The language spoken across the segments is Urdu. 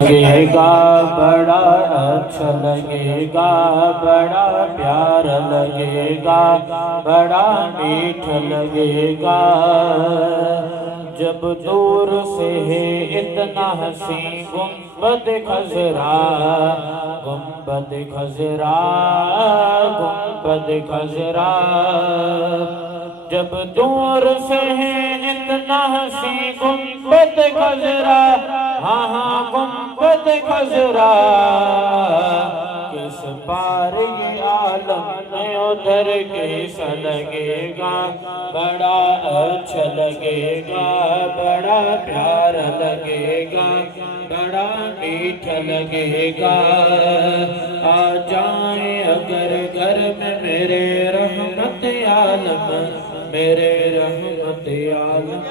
لگے گا بڑا اچھا لگے گا، بڑا پیار لگے گا، بڑا میٹھا لگے گا، جب دور سے ہے اتنا حسین گنبد خضرا، گنبد خضرا، گنبد خضرا، جب دور سے ہے اتنا حسین گنبد خضرا، ہاں ہاں گنبد خضرا، کس پار یہ عالم میں ادھر کیسا لگے گا، بڑا اچھا لگے گا، بڑا پیار لگے گا، بڑا میٹھا لگے گا، آ جائیں اگر گھر میں میرے رحمت عالم، میرے رحمت عالم۔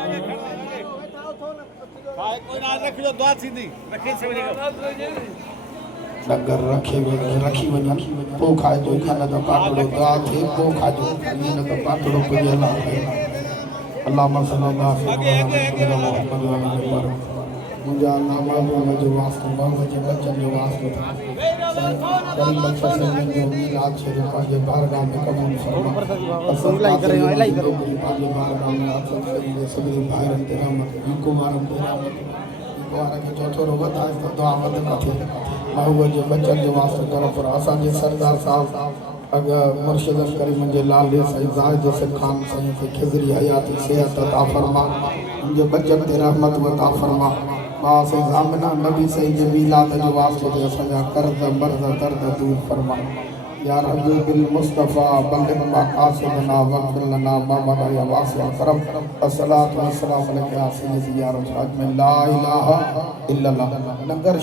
لنگر رکھی ونن پو کھائجو کھانا دا پاٹڑو دعا تھے پو کھائجو کھانا دا پاٹڑو پجے اللہ ہے اللہم صلی اللہ علیہ وسلم مجھا اللہ محبوب جو واسطہ محبوب جو بچن جو واسطہ کریم بچہ سنگن جو میلاد شریف پاجے بارگاہ میں قبول فرما اصل قاتل جو پاجے بارگاہ میں اصل سید صبری بھائرن تیرامت یکو مارم تیرامت یکو آرہ کے چوتھو رو بتا ہے تو دعا مدد کتے محبوب جو بچن جو واسطہ کرو پر آسان جی سردار صاحب اگر مرشدن کریم جے لال سید زاہد حسین خان سید خضری حیاتی صحت عطا فرما ان جو بچن تے رحمت عطا فرما باس زامنہ نبی سید میلاد جو واسطہ تے سجا کرد مرد درد دور فرما یا رب بالمصطفیٰ بلغ مقاصدنا واغفر لنا ما مضى یا واسع الکرم الصلاة والسلام علیکہ یا سیدی یا رسول اللہ لا الہ الا اللہ لنگر